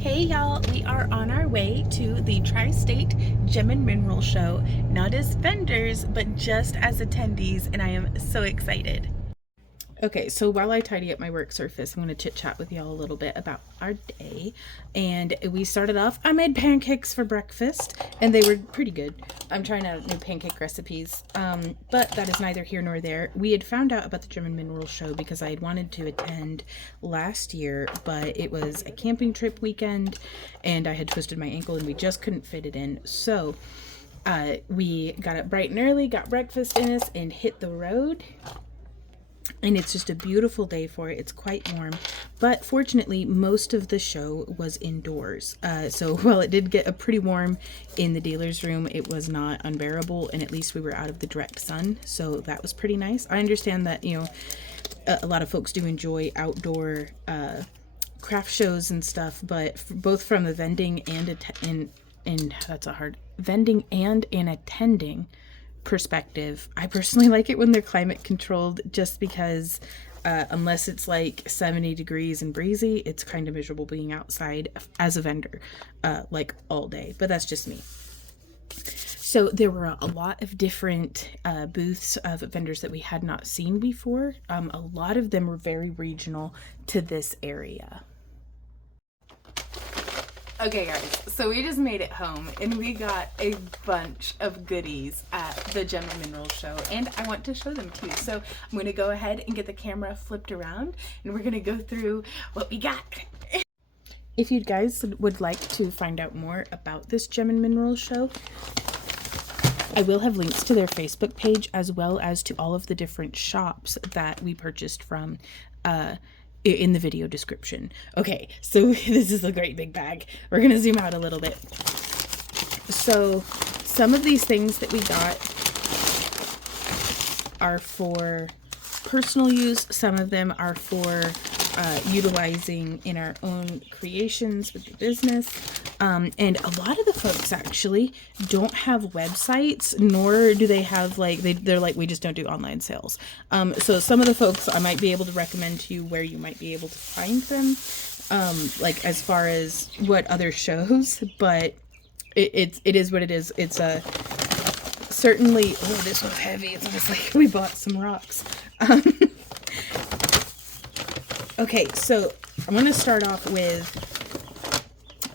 Hey y'all, we are on our way to the Tri-State Gem and Mineral Show, not as vendors, but just as attendees, and I am so excited. Okay, so while I tidy up my work surface, I'm going to chit chat with y'all a little bit about our day. And we started off, I made pancakes for breakfast, and they were pretty good. I'm trying out new pancake recipes, but that is neither here nor there. We had found out about the Gem and Mineral Show because I had wanted to attend last year, but it was a camping trip weekend, and I had twisted my ankle, and we just couldn't fit it in. So we got up bright and early, got breakfast in us, and hit the road. And it's just a beautiful day for it. It's quite warm, but fortunately most of the show was indoors. So while it did get pretty warm in the dealer's room, it was not unbearable, and at least we were out of the direct sun, so that was pretty nice. I understand that, you know, a lot of folks do enjoy outdoor craft shows and stuff, but both from the vending and that's a hard vending and in attending perspective, I personally like it when they're climate controlled, just because unless it's like 70 degrees and breezy, it's kind of miserable being outside as a vendor like all day, but that's just me. So there were a lot of different booths of vendors that we had not seen before. A lot of them were very regional to this area. Okay guys, so we just made it home and we got a bunch of goodies at the Gem and Mineral Show, and I want to show them to you. So I'm going to go ahead and get the camera flipped around and we're going to go through what we got. If you guys would like to find out more about this Gem and Mineral Show, I will have links to their Facebook page as well as to all of the different shops that we purchased from in the video description. Okay, so this is a great big bag. We're going to zoom out a little bit. So some of these things that we got are for personal use. Some of them are for utilizing in our own creations with the business. And a lot of the folks actually don't have websites, nor do they have they're like, we just don't do online sales. So some of the folks I might be able to recommend to you where you might be able to find them, like as far as what other shows, but it is what it is. It's a certainly, oh, this one's heavy. It's almost like we bought some rocks. Okay, so I'm going to start off with,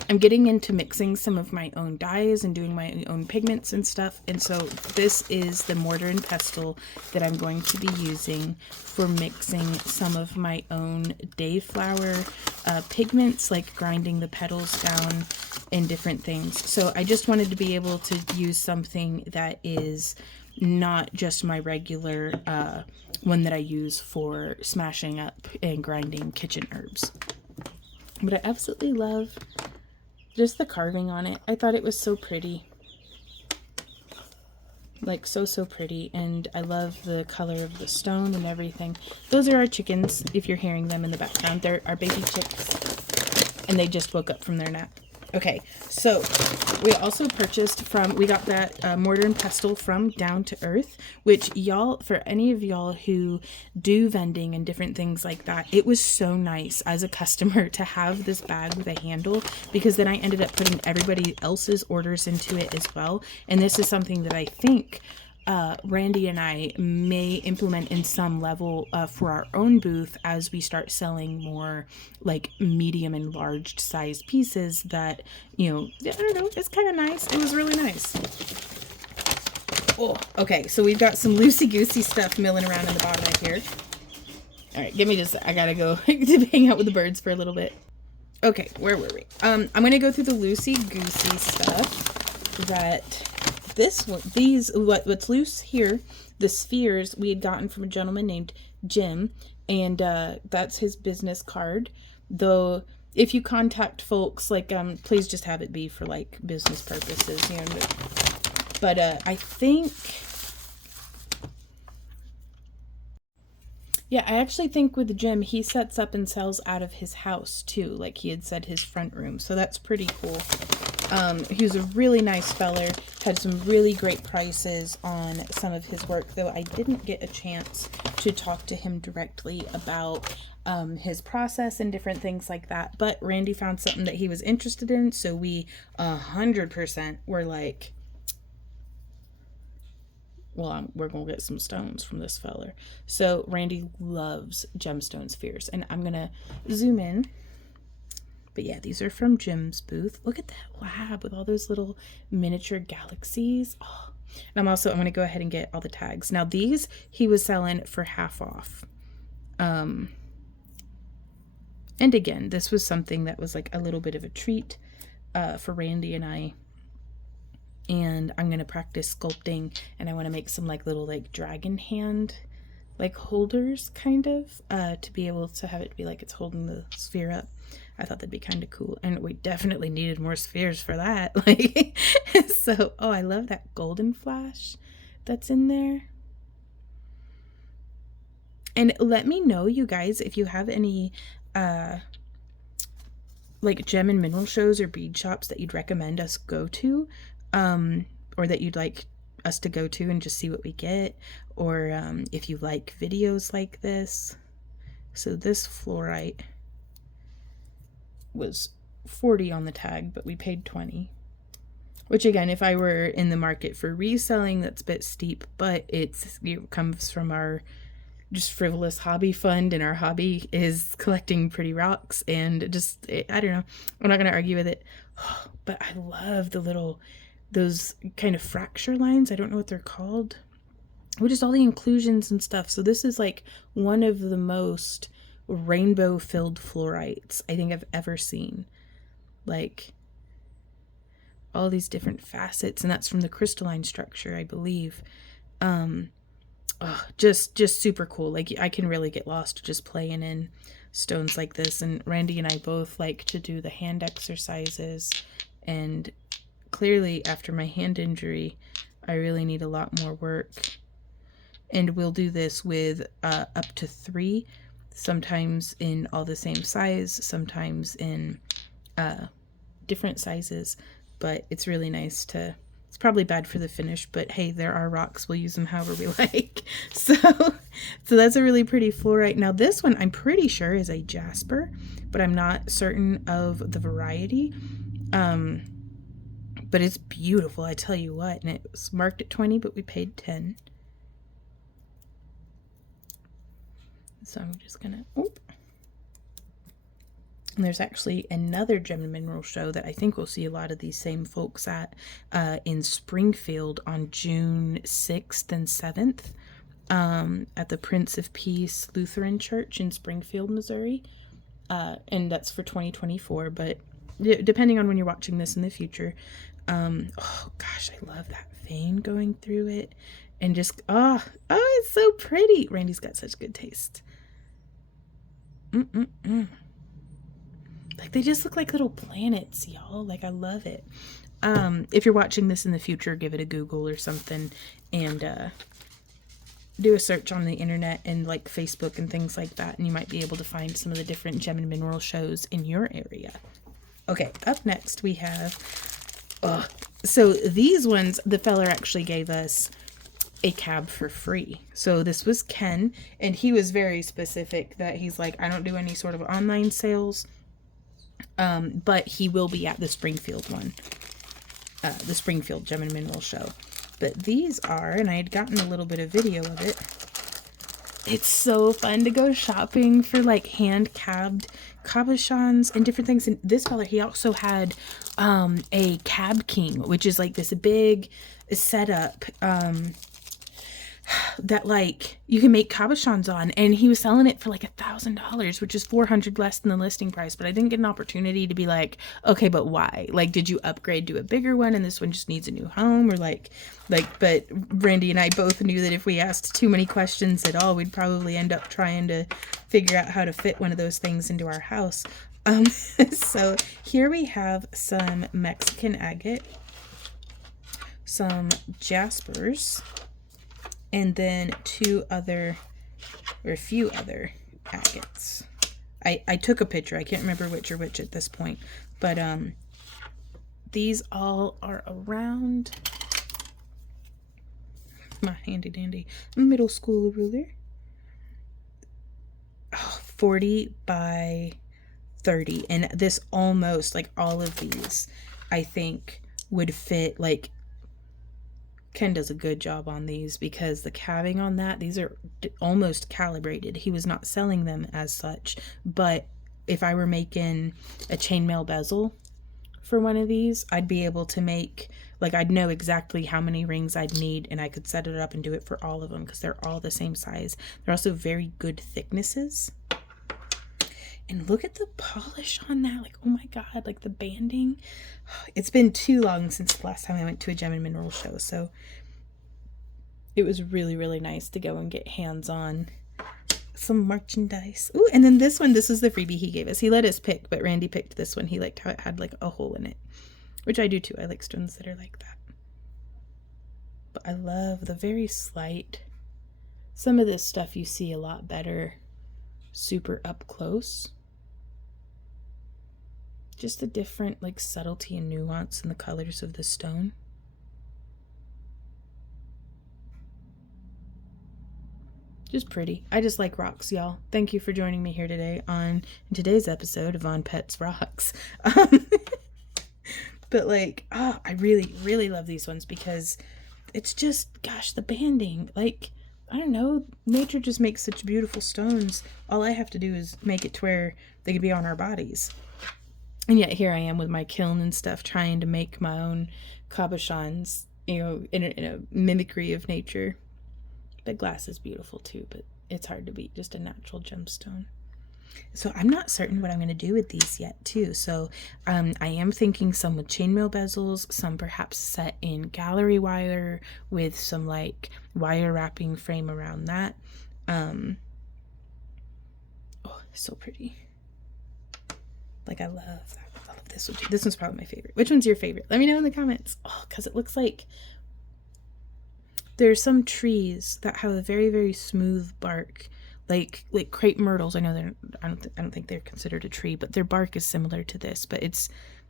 I'm getting into mixing some of my own dyes and doing my own pigments and stuff. And so this is the mortar and pestle that I'm going to be using for mixing some of my own dayflower pigments, like grinding the petals down and different things. So I just wanted to be able to use something that is not just my regular one that I use for smashing up and grinding kitchen herbs. But I absolutely love just the carving on it. I thought it was so pretty. Like so pretty, and I love the color of the stone and everything. Those are our chickens, if you're hearing them in the background. They're our baby chicks, and they just woke up from their nap. Okay, so we also purchased we got that mortar and pestle from Down to Earth, which y'all, for any of y'all who do vending and different things like that, it was so nice as a customer to have this bag with a handle, because then I ended up putting everybody else's orders into it as well. And this is something that I think Randy and I may implement in some level for our own booth as we start selling more like medium and large size pieces that, you know, I don't know, it's kind of nice. It was really nice. Oh, okay, so we've got some loosey-goosey stuff milling around in the bottom right here. All right, give me just, I gotta go to hang out with the birds for a little bit. Okay, where were we? I'm gonna go through the loosey-goosey stuff that what's loose here, the spheres we had gotten from a gentleman named Jim, and that's his business card. Though if you contact folks, like please just have it be for like business purposes, you know. But I think, yeah, I actually think with Jim, he sets up and sells out of his house too, like he had said, his front room. So that's pretty cool. He was a really nice feller, had some really great prices on some of his work, though I didn't get a chance to talk to him directly about his process and different things like that. But Randy found something that he was interested in, so we 100% were like, well, we're gonna get some stones from this feller. So Randy loves gemstone spheres, and I'm gonna zoom in. But yeah, these are from Jim's booth. Look at that lab with all those little miniature galaxies. Oh. And I'm going to go ahead and get all the tags. Now these he was selling for half off. And again, this was something that was like a little bit of a treat for Randy and I. And I'm going to practice sculpting, and I want to make some like little like dragon hand like holders kind of to be able to have it be like it's holding the sphere up. I thought that'd be kind of cool, and we definitely needed more spheres for that. Like, so, oh, I love that golden flash that's in there. And let me know, you guys, if you have any like gem and mineral shows or bead shops that you'd recommend us go to, or that you'd like us to go to and just see what we get, or if you like videos like this. So this fluorite was $40 on the tag, but we paid $20, which again, if I were in the market for reselling, that's a bit steep, but it comes from our just frivolous hobby fund, and our hobby is collecting pretty rocks, and just, I don't know, I'm not going to argue with it. But I love those kind of fracture lines. I don't know what they're called, but just all the inclusions and stuff. So this is like one of the most rainbow filled fluorites I think I've ever seen. Like all these different facets, and that's from the crystalline structure, I believe. Just super cool. Like I can really get lost just playing in stones like this, and Randy and I both like to do the hand exercises, and clearly after my hand injury I really need a lot more work, and we'll do this with up to 3, sometimes in all the same size, sometimes in different sizes, but it's really nice to, it's probably bad for the finish, but hey, there are rocks, we'll use them however we like. So that's a really pretty fluorite. Now this one I'm pretty sure is a jasper, but I'm not certain of the variety. But it's beautiful, I tell you what, and it was marked at $20, but we paid $10. So I'm just gonna, and there's actually another gem and mineral show that I think we'll see a lot of these same folks at in Springfield on June 6th and 7th at the Prince of Peace Lutheran Church in Springfield, Missouri. And that's for 2024, but depending on when you're watching this in the future. Oh gosh, I love that vein going through it, and just, oh, it's so pretty. Randy's got such good taste. Like they just look like little planets, y'all. Like I love it. If you're watching this in the future, give it a Google or something, and do a search on the internet and like Facebook and things like that, and you might be able to find some of the different gem and mineral shows in your area. Okay, up next we have, so these ones, the fella actually gave us a cab for free. So this was Ken, and he was very specific that he's like, I don't do any sort of online sales, but he will be at the Springfield one, the Springfield Gem and Mineral Show. But these are, and I had gotten a little bit of video of it, it's so fun to go shopping for like hand cabbed cabochons and different things. And this fella, he also had a Cab King, which is like this big setup that like you can make cabochons on, and he was selling it for like $1,000, which is $400 less than the listing price. But I didn't get an opportunity to be like, okay, but why? Like, did you upgrade to a bigger one and this one just needs a new home, or like but Randy and I both knew that if we asked too many questions at all, we'd probably end up trying to figure out how to fit one of those things into our house. So here we have some Mexican agate, some jaspers, and then a few other agates. I took a picture. I can't remember which are which at this point, but these all are around my handy dandy middle school ruler. Oh, 40 by 30. And this almost, like all of these, I think would fit. Like, Ken does a good job on these because the calving on that, these are almost calibrated. He was not selling them as such, but if I were making a chainmail bezel for one of these, I'd be able to make, like, I'd know exactly how many rings I'd need, and I could set it up and do it for all of them because they're all the same size. They're also very good thicknesses. And look at the polish on that. Like, oh my God, like the banding. It's been too long since the last time I went to a Gem and Mineral show, so it was really, really nice to go and get hands on some merchandise. Ooh, and then this one, this is the freebie he gave us. He let us pick, but Randy picked this one. He liked how it had like a hole in it, which I do too. I like stones that are like that. But I love the very slight. Some of this stuff you see a lot better super up close. Just the different like subtlety and nuance in the colors of the stone. Just pretty. I just like rocks, y'all. Thank you for joining me here today in today's episode of On Pets Rocks. But like, I really, really love these ones because it's just, gosh, the banding. Like, I don't know, nature just makes such beautiful stones. All I have to do is make it to where they can be on our bodies. And yet here I am with my kiln and stuff trying to make my own cabochons, you know, in a mimicry of nature. But glass is beautiful too, but it's hard to beat just a natural gemstone. So I'm not certain what I'm going to do with these yet too. So I am thinking some with chainmail bezels, some perhaps set in gallery wire with some like wire wrapping frame around that. Oh, so pretty. Like, I love that. I love this one too. This one's probably my favorite. Which one's your favorite? Let me know in the comments. Oh, because it looks like there's some trees that have a very, very smooth bark, like crepe myrtles. I know I don't think they're considered a tree, but their bark is similar to this. But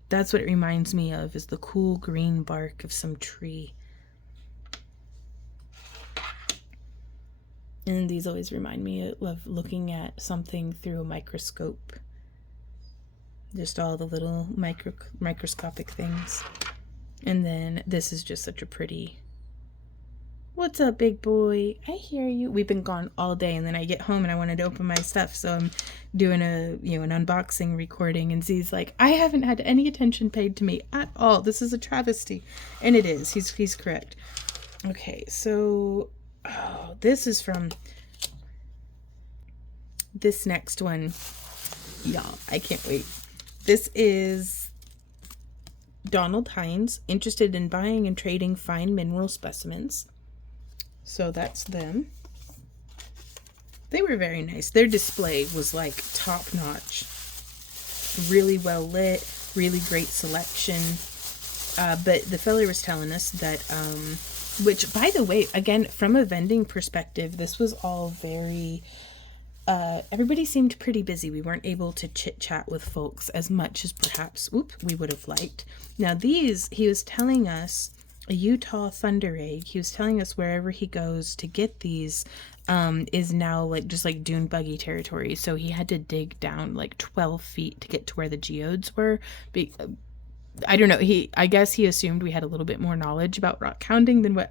that's what it reminds me of, is the cool green bark of some tree. And these always remind me of looking at something through a microscope. Just all the little microscopic things. And then this is just such a pretty. What's up, big boy? I hear you. We've been gone all day, and then I get home and I wanted to open my stuff, so I'm doing an unboxing recording, and Z's like, I haven't had any attention paid to me at all. This is a travesty. And it is. He's correct. Okay, so this is from this next one. Y'all, I can't wait. This is Donald Hines, interested in buying and trading fine mineral specimens. So that's them. They were very nice. Their display was like top notch. Really well lit, really great selection. But the fella was telling us that, which by the way, again, from a vending perspective, this was all very, everybody seemed pretty busy. We weren't able to chit chat with folks as much as perhaps, we would have liked. Now these, he was telling us, a Utah thunder egg. He was telling us wherever he goes to get these is now like just like dune buggy territory. So he had to dig down like 12 feet to get to where the geodes were. I don't know. I guess he assumed we had a little bit more knowledge about rock hounding than what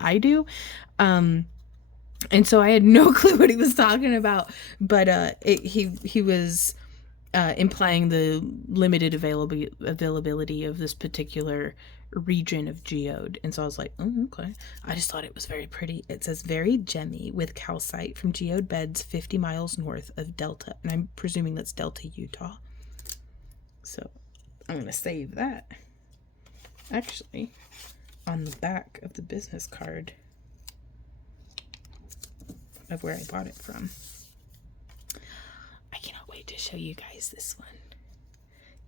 I do. And so I had no clue what he was talking about. But he was implying the limited availability of this particular region of geode. And so I was like, oh, okay. I just thought it was very pretty. It says very gemmy with calcite from geode beds 50 miles north of Delta. And I'm presuming that's Delta, Utah. So I'm going to save that. Actually, on the back of the business card of where I bought it from. I cannot wait to show you guys this one.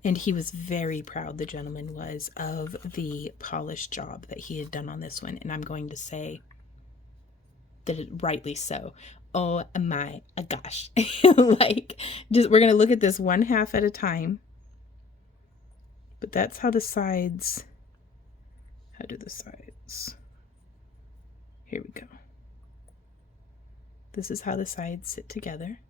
And he was very proud, the gentleman was, of the polish job that he had done on this one. And I'm going to say that it rightly so. Oh my gosh. Like, just we're going to look at this one half at a time. But that's how the sides, how do the sides, here we go. This is how the sides sit together.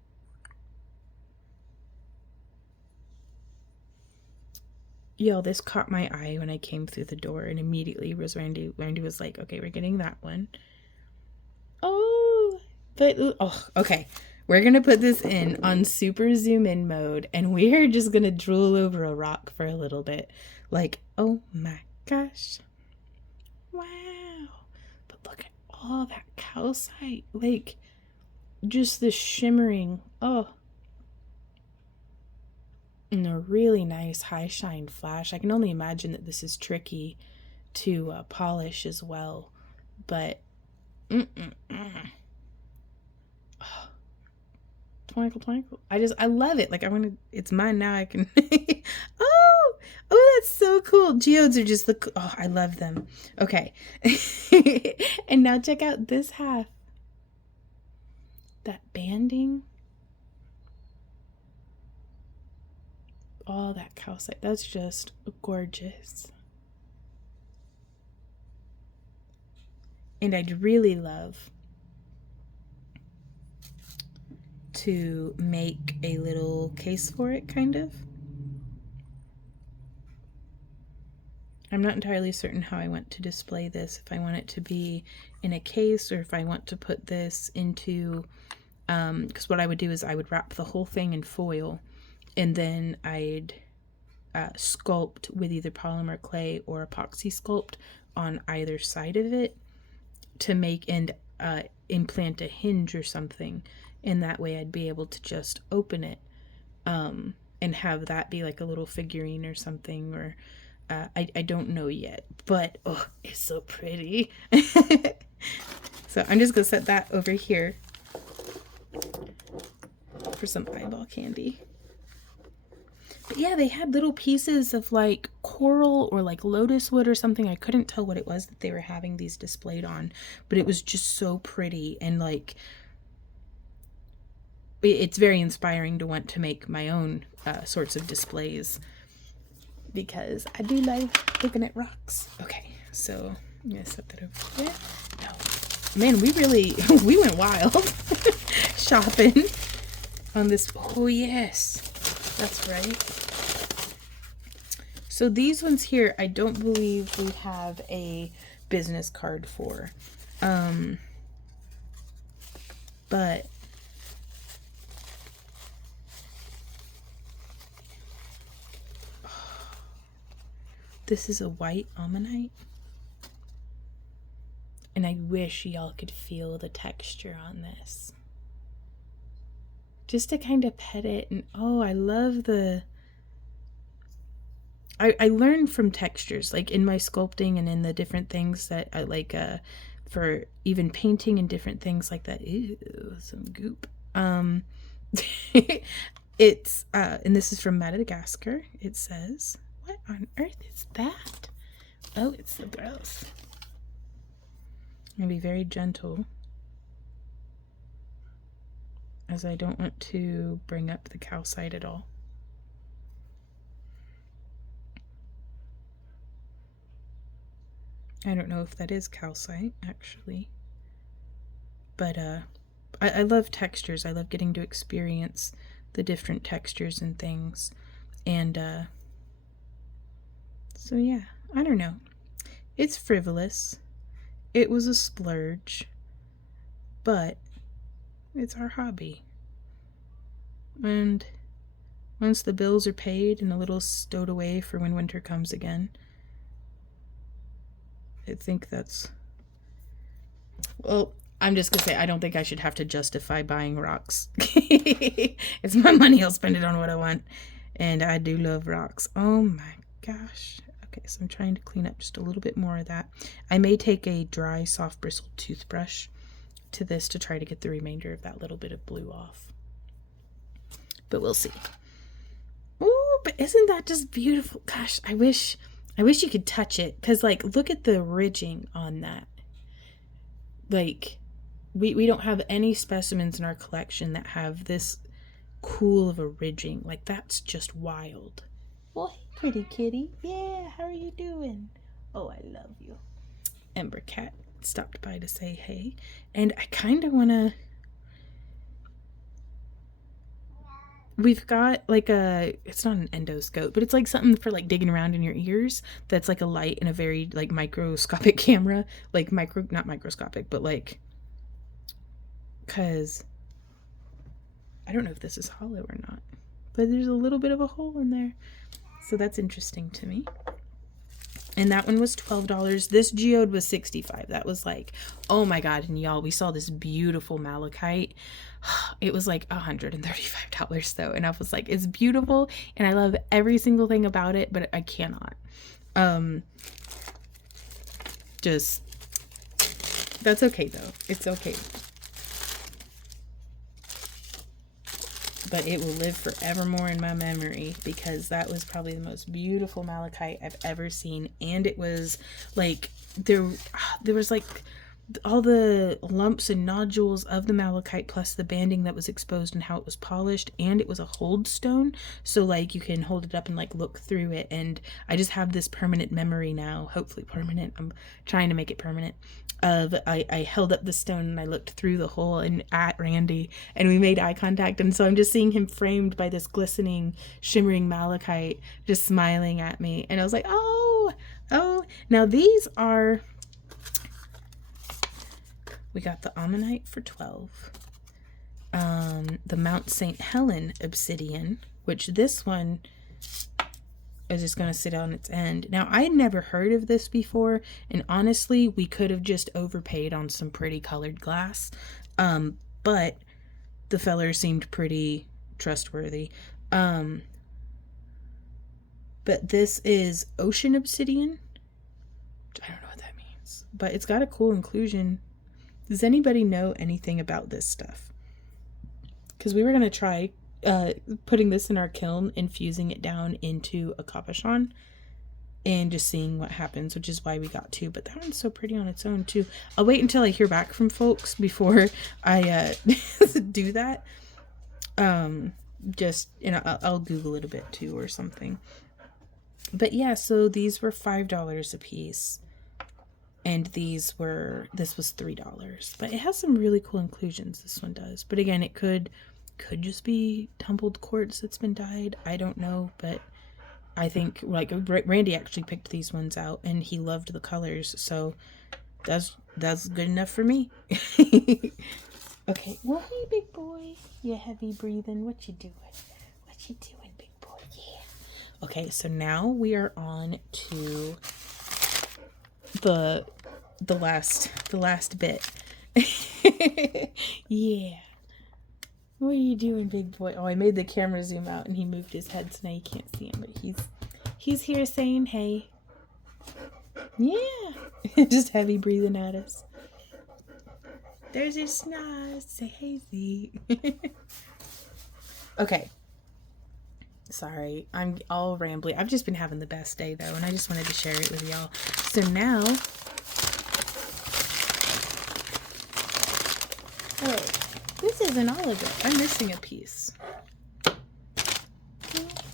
Yo, this caught my eye when I came through the door, and immediately was Randy was like, okay, we're getting that one. Oh, but oh, okay. We're gonna put this in on super zoom in mode, and we are just gonna drool over a rock for a little bit. Like, oh my gosh. Wow. But look at all that calcite. Like, just the shimmering. Oh. And a really nice high shine flash. I can only imagine that this is tricky to polish as well. But, Oh, twinkle twinkle. I love it. Like, I want to, it's mine now. I can, oh, that's so cool. Geodes are just oh, I love them. Okay. And now check out this half. That banding. All that calcite. That's just gorgeous. And I'd really love to make a little case for it, kind of. I'm not entirely certain how I want to display this, if I want it to be in a case or if I want to put this into, because what I would do is I would wrap the whole thing in foil, and then I'd sculpt with either polymer clay or epoxy sculpt on either side of it to make and implant a hinge or something, and that way I'd be able to just open it and have that be like a little figurine or something, or I don't know yet, but oh, it's so pretty. So I'm just gonna set that over here for some eyeball candy. But yeah, they had little pieces of like coral or like lotus wood or something. I couldn't tell what it was that they were having these displayed on, but it was just so pretty, and like it's very inspiring to want to make my own sorts of displays, because I do like looking at rocks. Okay, so I'm gonna set that over there. No, man, we went wild shopping on this. Oh yes, that's right. So these ones here, I don't believe we have a business card for, but this is a white ammonite, and I wish y'all could feel the texture on this, just to kind of pet it. And oh, I love I learned from textures, like in my sculpting and in the different things that I like for even painting and different things like that. Ew, some goop. It's and this is from Madagascar. It says, what on earth is that? Oh, it's so gross. I'm gonna be very gentle, as I don't want to bring up the calcite at all. I don't know if that is calcite, actually. But I love textures. I love getting to experience the different textures and things. And so yeah, I don't know. It's frivolous. It was a splurge. But it's our hobby. And once the bills are paid and a little stowed away for when winter comes again, I think that's, well, I'm just gonna say I don't think I should have to justify buying rocks. It's my money, I'll spend it on what I want. And I do love rocks. Oh my gosh. Okay, so I'm trying to clean up just a little bit more of that. I may take a dry, soft bristled toothbrush to this to try to get the remainder of that little bit of blue off. But we'll see. Ooh, but isn't that just beautiful? Gosh, I wish you could touch it, because like look at the ridging on that. Like we don't have any specimens in our collection that have this cool of a ridging. Like that's just wild. Well, hey, pretty kitty. Yeah, how are you doing? Oh, I love you. Ember Cat stopped by to say hey, and I kind of want to we've got like it's not an endoscope, but it's like something for like digging around in your ears. That's like a light and a very like microscopic camera, like not microscopic, but like, cause I don't know if this is hollow or not, but there's a little bit of a hole in there. So that's interesting to me. And that one was $12. This geode was $65. That was like, oh my God. And y'all, we saw this beautiful malachite. It was like $135 though. And I was like, it's beautiful. And I love every single thing about it, but I cannot. Just, that's okay though. It's okay. But it will live forevermore in my memory because that was probably the most beautiful malachite I've ever seen. And it was like, there was like all the lumps and nodules of the malachite plus the banding that was exposed and how it was polished, and it was a hold stone, so like you can hold it up and like look through it. And I just have this permanent memory now, hopefully permanent, I'm trying to make it permanent, of I held up the stone and I looked through the hole and at Randy and we made eye contact, and so I'm just seeing him framed by this glistening shimmering malachite just smiling at me, and I was like, oh. Now these are, we got the ammonite for $12, the Mount St. Helen obsidian, which this one is just going to sit on its end. Now, I had never heard of this before, and honestly, we could have just overpaid on some pretty colored glass, but the feller seemed pretty trustworthy. But this is ocean obsidian. I don't know what that means, but it's got a cool inclusion. Does anybody know anything about this stuff? Because we were going to try putting this in our kiln, infusing it down into a cabochon, and just seeing what happens, which is why we got two. But that one's so pretty on its own too. I'll wait until I hear back from folks before I do that. Just, you know, I'll Google it a bit too or something. But yeah, so these were $5 a piece. And this was $3. But it has some really cool inclusions, this one does. But again, it could just be tumbled quartz that's been dyed. I don't know, but I think like Randy actually picked these ones out and he loved the colors, so that's good enough for me. Okay, well, hey big boy, you heavy breathing, what you doing, big boy? Yeah. Okay, so now we are on to the last bit. Yeah. What are you doing, big boy? Oh, I made the camera zoom out and he moved his head, so now you can't see him, but he's here saying hey. Yeah. Just heavy breathing at us. There's his snaz. Say hey, Z. Okay. Sorry, I'm all rambly. I've just been having the best day though, and I just wanted to share it with y'all. So now, oh, this isn't all of it. I'm missing a piece.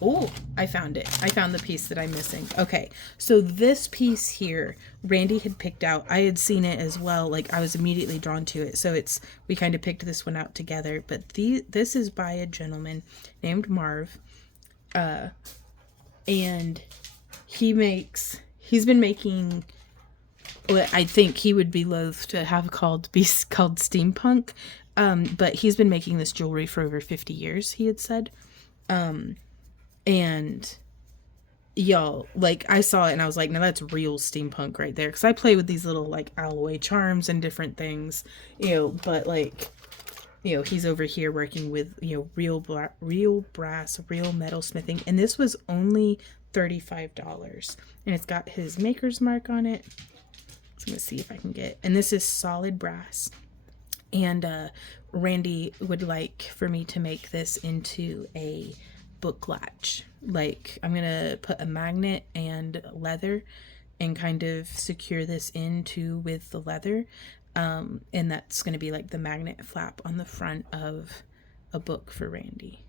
Oh, I found it. I found the piece that I'm missing. Okay, so this piece here, Randy had picked out. I had seen it as well. Like, I was immediately drawn to it. So we kind of picked this one out together. But this is by a gentleman named Marv. And he's been making what I think he would be loath to have be called steampunk. But he's been making this jewelry for over 50 years, he had said. And y'all, like, I saw it and I was like, now that's real steampunk right there. Cause I play with these little like alloy charms and different things, but like, he's over here working with, real brass, real metal smithing. And this was only $35. And it's got his maker's mark on it. So I'm going to see if I can get, and this is solid brass. And Randy would like for me to make this into a book latch. Like, I'm going to put a magnet and leather and kind of secure this into with the leather. And that's going to be like the magnet flap on the front of a book for Randy.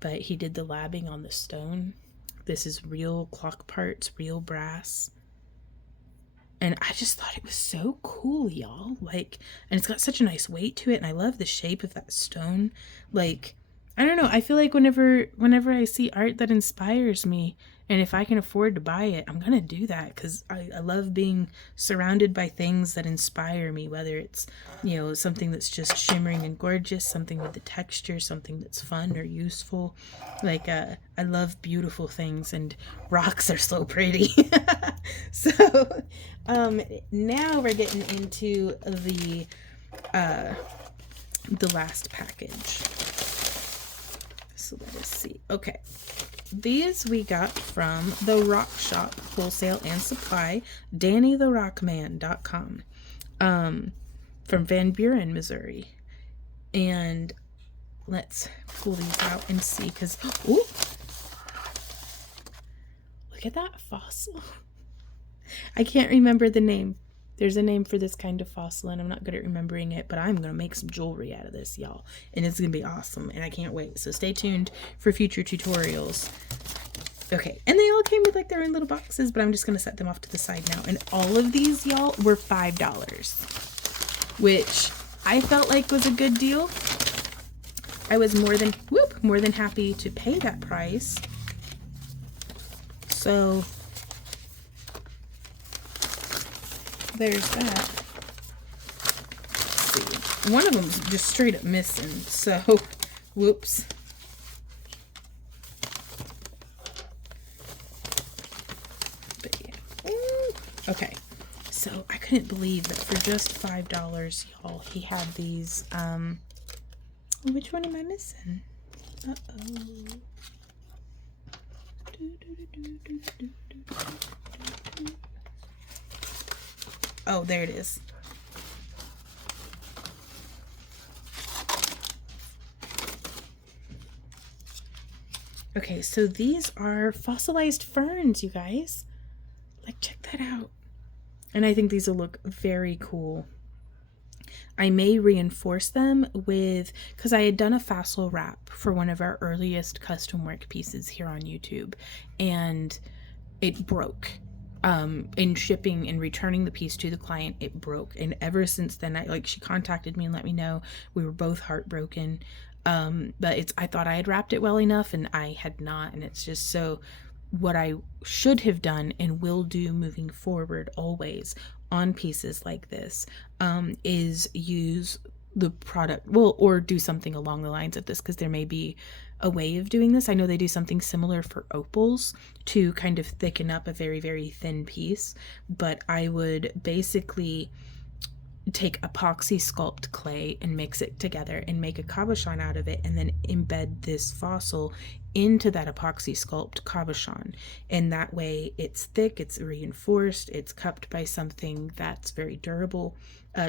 But he did the labbing on the stone. This is real clock parts, real brass. And I just thought it was so cool, y'all. Like, and it's got such a nice weight to it. And I love the shape of that stone. Like, I don't know. I feel like whenever I see art that inspires me, and if I can afford to buy it, I'm gonna do that because I love being surrounded by things that inspire me. Whether it's something that's just shimmering and gorgeous, something with the texture, something that's fun or useful. Like I love beautiful things, and rocks are so pretty. So now we're getting into the last package. So let us see. Okay. These we got from the Rock Shop Wholesale and Supply, DannyTheRockman.com, from Van Buren, Missouri. And let's pull these out and see, because, ooh, look at that fossil. I can't remember the name. There's a name for this kind of fossil, and I'm not good at remembering it, but I'm going to make some jewelry out of this, y'all. And it's going to be awesome, and I can't wait. So stay tuned for future tutorials. Okay, and they all came with like their own little boxes, but I'm just going to set them off to the side now. And all of these, y'all, were $5, which I felt like was a good deal. I was more than happy to pay that price. So there's that. Let's see. One of them's just straight up missing, so whoops. But yeah. Okay, so I couldn't believe that for just $5, y'all, he had these. Which one am I missing? Oh, there it is. Okay, so these are fossilized ferns, you guys. Like, check that out. And I think these will look very cool. I may reinforce them with, because I had done a fossil wrap for one of our earliest custom work pieces here on YouTube, and it broke. In shipping and returning the piece to the client, it broke. And ever since then, she contacted me and let me know. We were both heartbroken. But I thought I had wrapped it well enough, and I had not. And it's just so, what I should have done and will do moving forward always on pieces like this, is use the product, or do something along the lines of this, because there may be a way of doing this. I know they do something similar for opals to kind of thicken up a very, very thin piece, but I would basically take epoxy sculpt clay and mix it together and make a cabochon out of it, and then embed this fossil into that epoxy sculpt cabochon. And that way it's thick, it's reinforced, it's cupped by something that's very durable,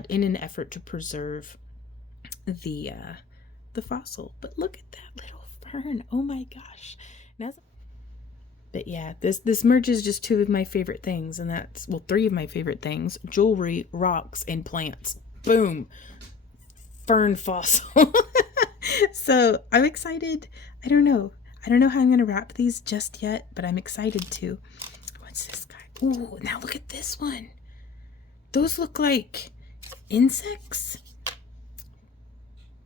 in an effort to preserve the fossil. But look at that little fern. Oh my gosh. But yeah, this merges just two of my favorite things, and that's, well, three of my favorite things: jewelry, rocks, and plants. Boom. Fern fossil. So I'm excited. I don't know how I'm gonna wrap these just yet, but I'm excited to. What's this guy? Ooh, now look at this one. Those look like insects.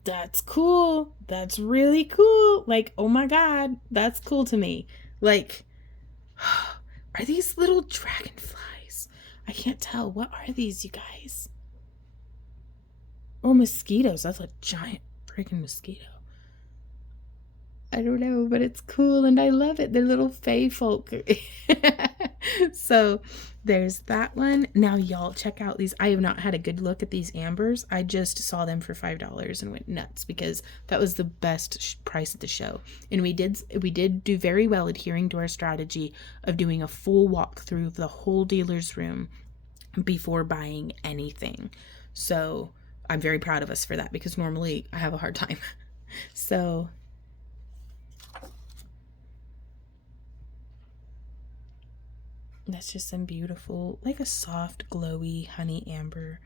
That's cool. That's really cool. Like, oh my god, that's cool to me. Like, are these little dragonflies? I can't tell. What are these, you guys? Or mosquitoes. That's a giant freaking mosquito. I don't know, but it's cool and I love it. They're little fae folk. So there's that one. Now y'all, check out these. I have not had a good look at these ambers. I just saw them for $5 and went nuts because that was the best price at the show. And we did do very well adhering to our strategy of doing a full walkthrough of the whole dealer's room before buying anything. So I'm very proud of us for that, because normally I have a hard time. So that's just some beautiful, like a soft, glowy honey amber,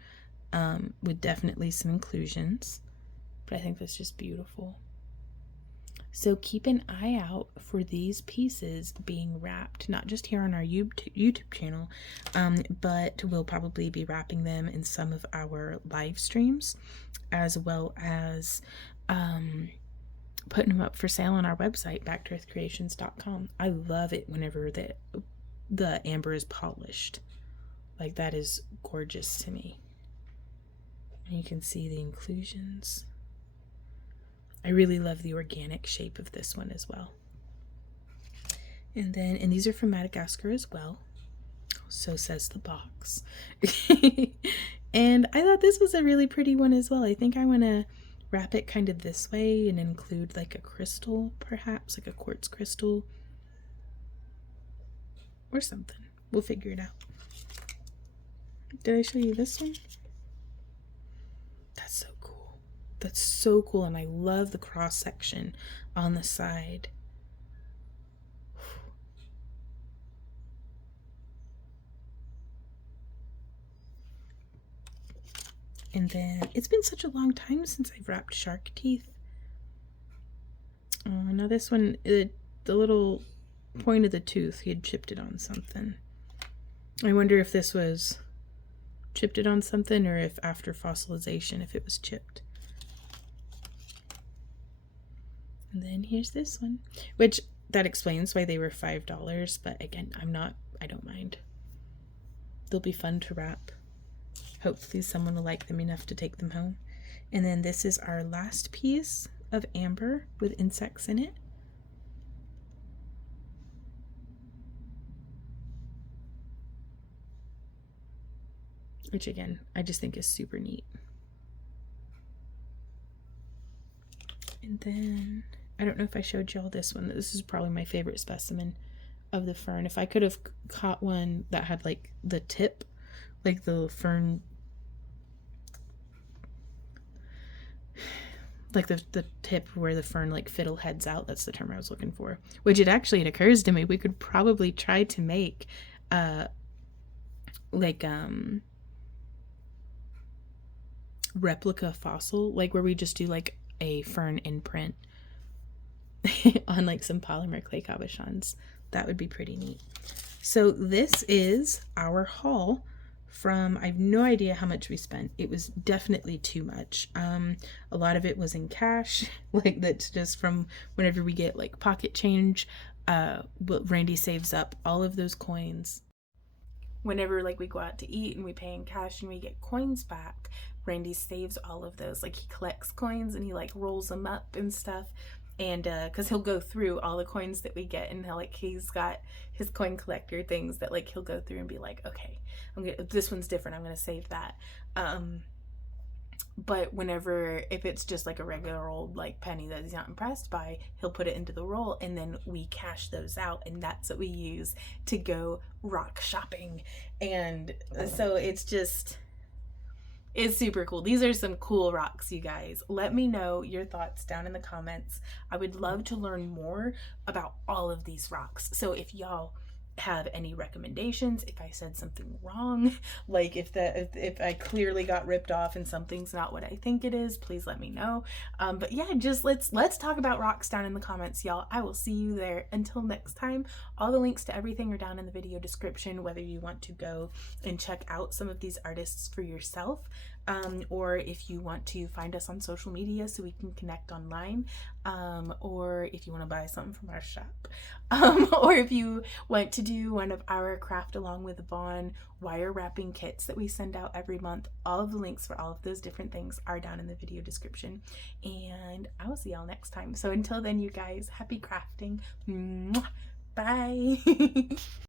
with definitely some inclusions. But I think that's just beautiful. So keep an eye out for these pieces being wrapped, not just here on our YouTube channel, but we'll probably be wrapping them in some of our live streams, as well as putting them up for sale on our website, backtoearthcreations.com. I love it whenever the amber is polished. Like, that is gorgeous to me. And you can see the inclusions. I really love the organic shape of this one as well. And these are from Madagascar as well. So says the box. And I thought this was a really pretty one as well. I think I want to wrap it kind of this way and include like a crystal, perhaps like a quartz crystal or something. We'll figure it out. Did I show you this one? That's so cool. That's so cool. And I love the cross section on the side. And then it's been such a long time since I've wrapped shark teeth. Now this one, the little point of the tooth, he had chipped it on something. I wonder if this was chipped it on something, or if after fossilization, if it was chipped. And then here's this one, which that explains why they were $5. But again, I don't mind. They'll be fun to wrap. Hopefully someone will like them enough to take them home. And then this is our last piece of amber with insects in it. Which again, I just think is super neat. And then, I don't know if I showed y'all this one. This is probably my favorite specimen of the fern. If I could have caught one that had like the tip, like the fern, like the tip where the fern like fiddle heads out, that's the term I was looking for. Which it occurs to me we could probably try to make replica fossil, like where we just do like a fern imprint on like some polymer clay cabochons. That would be pretty neat. So this is our haul from, I have no idea how much we spent. It was definitely too much. A lot of it was in cash, like that's just from whenever we get like pocket change. Randy saves up all of those coins. Whenever like we go out to eat and we pay in cash and we get coins back, Randy saves all of those. Like he collects coins and he like rolls them up and stuff. And because he'll go through all the coins that we get, and he's got his coin collector things that like he'll go through and be like, okay, this one's different, I'm gonna save that. But if it's just like a regular old like penny that he's not impressed by, he'll put it into the roll, and then we cash those out, and that's what we use to go rock shopping. And so it's super cool. These are some cool rocks, you guys. Let me know your thoughts down in the comments. I would love to learn more about all of these rocks. So if y'all have any recommendations, if I said something wrong, like if I clearly got ripped off and something's not what I think it is, please let me know. But yeah, just let's talk about rocks down in the comments, y'all. I will see you there. Until next time, all the links to everything are down in the video description, whether you want to go and check out some of these artists for yourself, or if you want to find us on social media so we can connect online, or if you want to buy something from our shop, or if you want to do one of our craft along with Vaughn wire wrapping kits that we send out every month. All of the links for all of those different things are down in the video description, and I will see y'all next time. So until then, you guys, happy crafting. Mwah. Bye.